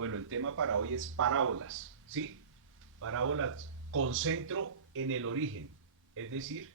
Bueno, el tema para hoy es parábolas, ¿sí? Parábolas con centro en el origen. Es decir,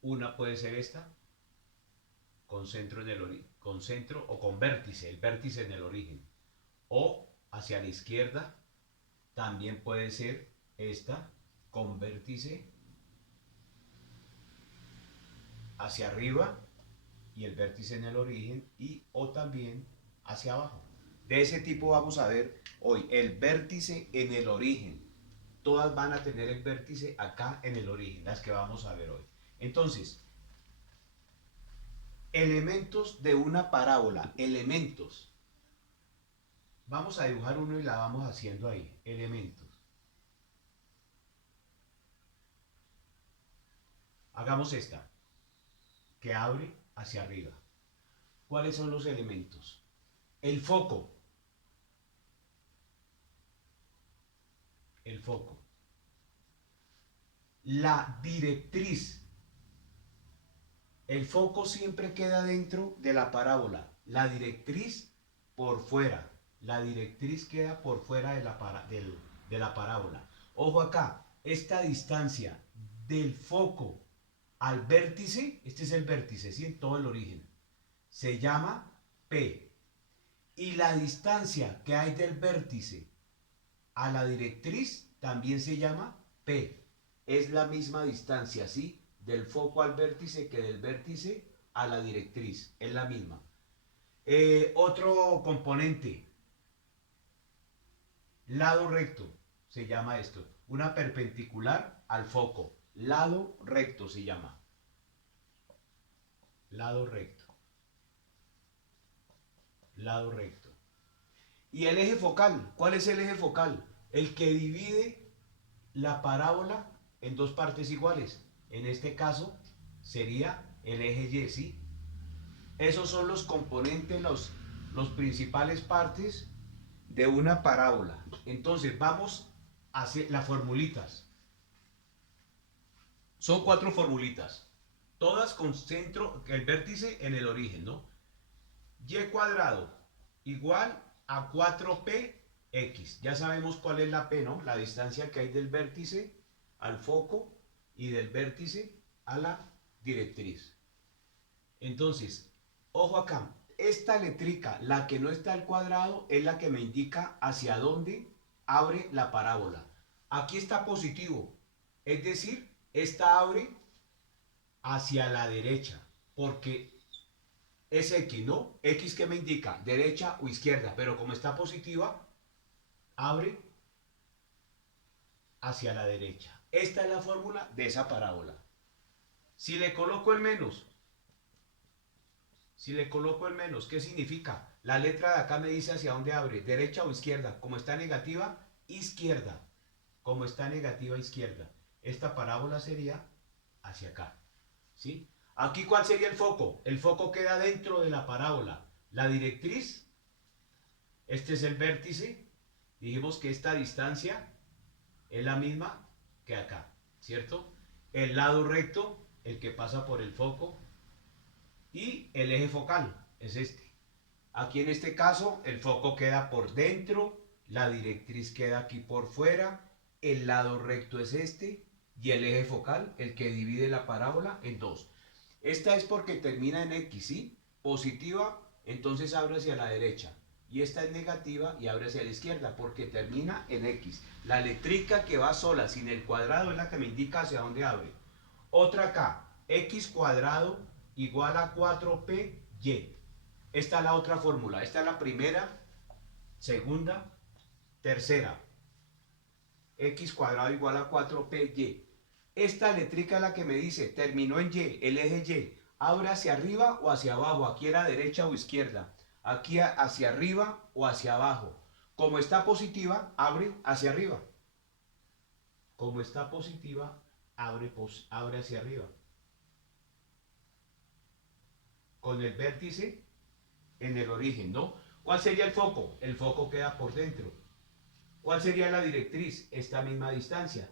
una puede ser esta, con centro en el origen, con centro o con vértice, el vértice en el origen. O hacia la izquierda, también puede ser esta, con vértice hacia arriba y el vértice en el origen, y o también hacia abajo. De ese tipo vamos a ver hoy, el vértice en el origen. Todas van a tener el vértice acá en el origen, las que vamos a ver hoy. Entonces, elementos de una parábola, elementos. Vamos a dibujar uno y la vamos haciendo ahí, elementos. Hagamos esta, que abre hacia arriba. ¿Cuáles son los elementos? El foco. El foco. La directriz. El foco siempre queda dentro de la parábola. La directriz por fuera. La directriz queda por fuera de la parábola. Ojo acá, esta distancia del foco al vértice, este es el vértice, ¿sí? En todo el origen, se llama P. Y la distancia que hay del vértice a la directriz también se llama P. Es la misma distancia, ¿sí? Del foco al vértice que del vértice a la directriz. Es la misma. Otro componente, lado recto, se llama esto. Una perpendicular al foco. Lado recto se llama. Lado recto. Lado recto. Y el eje focal. ¿Cuál es el eje focal? El que divide la parábola en dos partes iguales. En este caso sería el eje Y, ¿sí? Esos son los componentes, los principales partes de una parábola. Entonces vamos a hacer las formulitas. Son 4 formulitas. Todas con centro, el vértice en el origen, ¿no? Y cuadrado igual a 4px. Ya sabemos cuál es la p, ¿no? La distancia que hay del vértice al foco y del vértice a la directriz. Entonces, ojo acá, esta letrica, la que no está al cuadrado, es la que me indica hacia dónde abre la parábola. Aquí está positivo, es decir, esta abre hacia la derecha, porque es X, ¿no? X que me indica derecha o izquierda, pero como está positiva, abre hacia la derecha. Esta es la fórmula de esa parábola. Si le coloco el menos, ¿qué significa? La letra de acá me dice hacia dónde abre, derecha o izquierda. Como está negativa, izquierda. Como está negativa, izquierda. Esta parábola sería hacia acá, ¿sí? Aquí, ¿cuál sería el foco? El foco queda dentro de la parábola. La directriz, este es el vértice. Dijimos que esta distancia es la misma que acá, ¿cierto? El lado recto, el que pasa por el foco, y el eje focal es este. Aquí en este caso el foco queda por dentro, la directriz queda aquí por fuera, el lado recto es este y el eje focal, el que divide la parábola en dos. Esta es porque termina en X, ¿sí? Positiva, entonces abre hacia la derecha. Y esta es negativa y abre hacia la izquierda porque termina en X. La letrica que va sola, sin el cuadrado, es la que me indica hacia dónde abre. Otra acá, X cuadrado igual a 4py. Esta es la otra fórmula. Esta es la primera, segunda, tercera. X cuadrado igual a 4py. Esta letrica es la que me dice, terminó en Y, el eje Y. ¿Abre hacia arriba o hacia abajo? Aquí a la derecha o izquierda. Aquí hacia arriba o hacia abajo. Como está positiva, abre hacia arriba. Como está positiva, abre hacia arriba. Con el vértice en el origen, ¿no? ¿Cuál sería el foco? El foco queda por dentro. ¿Cuál sería la directriz? Esta misma distancia.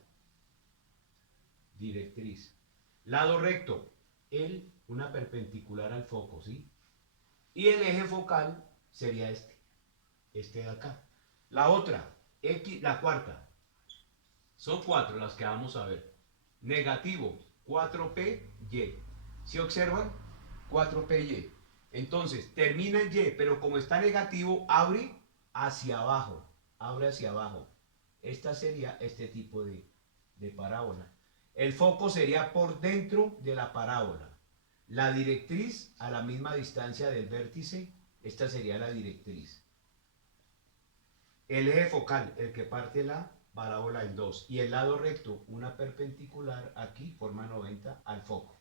Directriz. Lado recto, una perpendicular al foco, ¿sí? Y el eje focal sería este. este de acá. La otra, X, la cuarta. Son 4 las que vamos a ver. Negativo, 4PY. ¿Sí observan? 4PY. Entonces, termina en Y, pero como está negativo, abre hacia abajo. Abre hacia abajo. Esta sería este tipo de parábola. El foco sería por dentro de la parábola. La directriz a la misma distancia del vértice, esta sería la directriz. El eje focal, el que parte la parábola en dos. Y el lado recto, una perpendicular aquí, forma 90 al foco.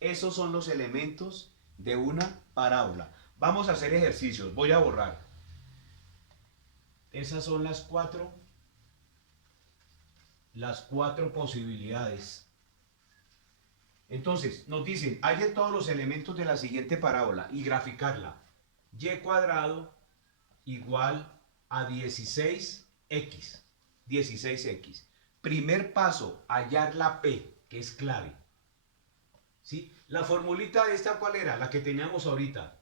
Esos son los elementos de una parábola. Vamos a hacer ejercicios. Voy a borrar. Esas son las cuatro posibilidades. Entonces, nos dicen, hallen todos los elementos de la siguiente parábola y graficarla. Y cuadrado igual a 16x. 16x. Primer paso, hallar la P, que es clave. ¿Sí? La formulita de esta, ¿cuál era? La que teníamos ahorita.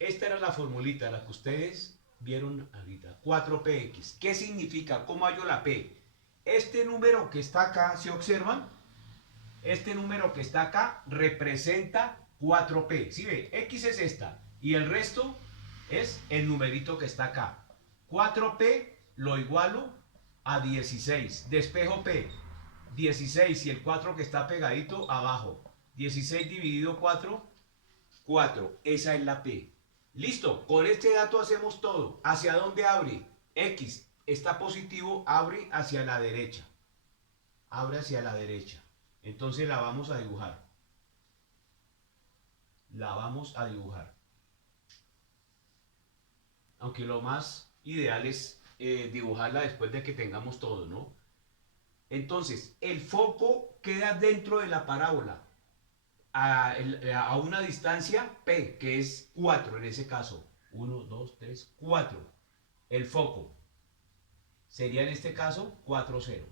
Esta era la formulita, la que ustedes vieron ahorita. 4px. ¿Qué significa? ¿Cómo hallo la P? Este número que está acá, ¿se observan? Este número que está acá representa 4p. ¿Sí ve? X es esta. Y el resto es el numerito que está acá. 4p lo igualo a 16. Despejo p. 16 y el 4 que está pegadito abajo. 16 dividido 4, 4. Esa es la P. Listo, con este dato hacemos todo. ¿Hacia dónde abre? X está positivo, abre hacia la derecha. Abre hacia la derecha. Entonces la vamos a dibujar. La vamos a dibujar. Aunque lo más ideal es dibujarla después de que tengamos todo, ¿no? Entonces, el foco queda dentro de la parábola a una distancia P, que es 4 en ese caso. 1, 2, 3, 4. El foco sería en este caso 4, 0.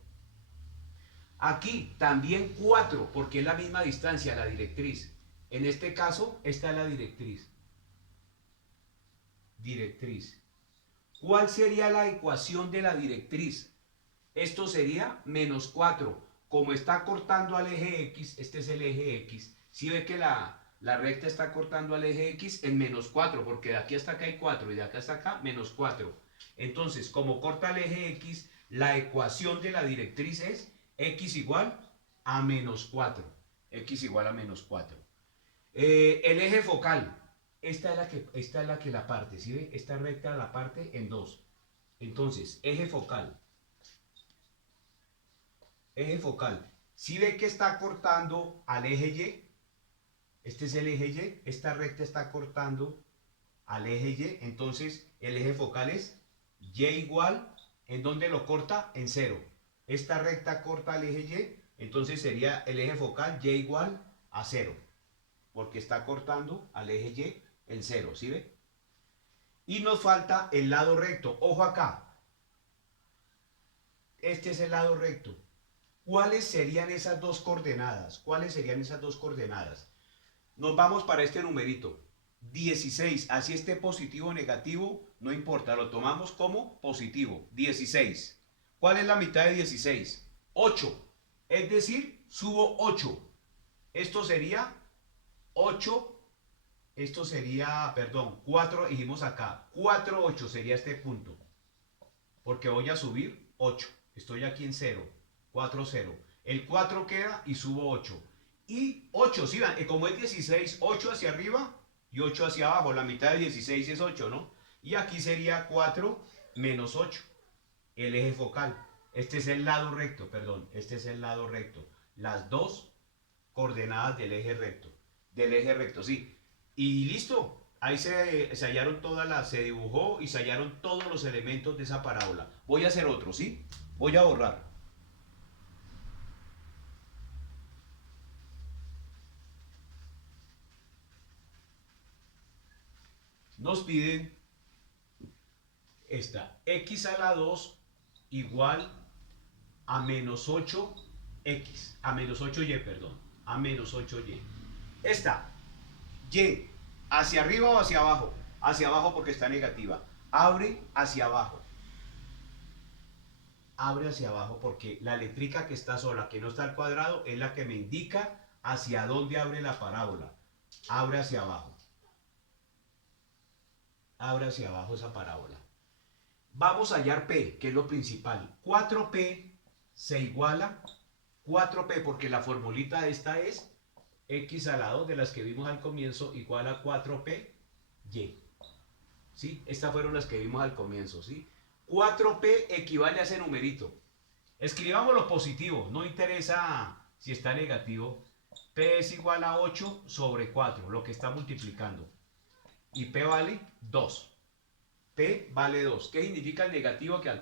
Aquí también 4, porque es la misma distancia, la directriz. En este caso, esta es la directriz. Directriz. ¿Cuál sería la ecuación de la directriz? Esto sería menos 4. Como está cortando al eje X, este es el eje X. Si ve que la recta está cortando al eje X en menos 4, porque de aquí hasta acá hay 4 y de acá hasta acá menos 4. Entonces, como corta el eje X, la ecuación de la directriz es X igual a menos 4. X igual a menos 4. El eje focal. Esta es la que la parte, ¿sí ve? Esta recta la parte en dos. Entonces, eje focal. Eje focal. ¿Sí ve que está cortando al eje Y? Este es el eje Y. Esta recta está cortando al eje Y. Entonces, el eje focal es Y igual, ¿en dónde lo corta? En 0. Esta recta corta al eje Y, entonces sería el eje focal Y igual a 0. Porque está cortando al eje Y en 0, ¿sí ve? Y nos falta el lado recto. Ojo acá. Este es el lado recto. ¿Cuáles serían esas dos coordenadas? ¿Cuáles serían esas dos coordenadas? Nos vamos para este numerito. 16, así esté positivo o negativo, no importa, lo tomamos como positivo. 16. ¿Cuál es la mitad de 16? 8. Es decir, subo 8. Esto sería 8. Esto sería, perdón, 4, dijimos acá. 4, 8 sería este punto. Porque voy a subir 8. Estoy aquí en 0. 4, 0. El 4 queda y subo 8. Y 8, ¿sí? Como es 16, 8 hacia arriba y 8 hacia abajo. La mitad de 16 es 8, ¿no? Y aquí sería 4 menos 8. El eje focal. Este es el lado recto, perdón. Este es el lado recto. Las dos coordenadas del eje recto. Del eje recto, sí. Y listo. Ahí se hallaron todas las, se dibujó y se hallaron todos los elementos de esa parábola. Voy a hacer otro, ¿sí? Voy a borrar. Nos piden esta, x a la 2 igual a menos 8x, a menos 8y, perdón, a menos 8y. Esta, y, ¿hacia arriba o hacia abajo? hacia abajo porque está negativa. Abre hacia abajo. Abre hacia abajo porque la letrica que está sola, que no está al cuadrado, es la que me indica hacia dónde abre la parábola. Abre hacia abajo. Abre hacia abajo esa parábola. Vamos a hallar P, que es lo principal. 4P se iguala 4P, porque la formulita de esta es X a la 2 de las que vimos al comienzo igual a 4P Y. ¿Sí? Estas fueron las que vimos al comienzo, ¿sí? 4P equivale a ese numerito. Escribamos lo positivo, no interesa si está negativo. P es igual a 8 sobre 4, lo que está multiplicando. Y P vale 2. P vale 2. ¿Qué significa el negativo que al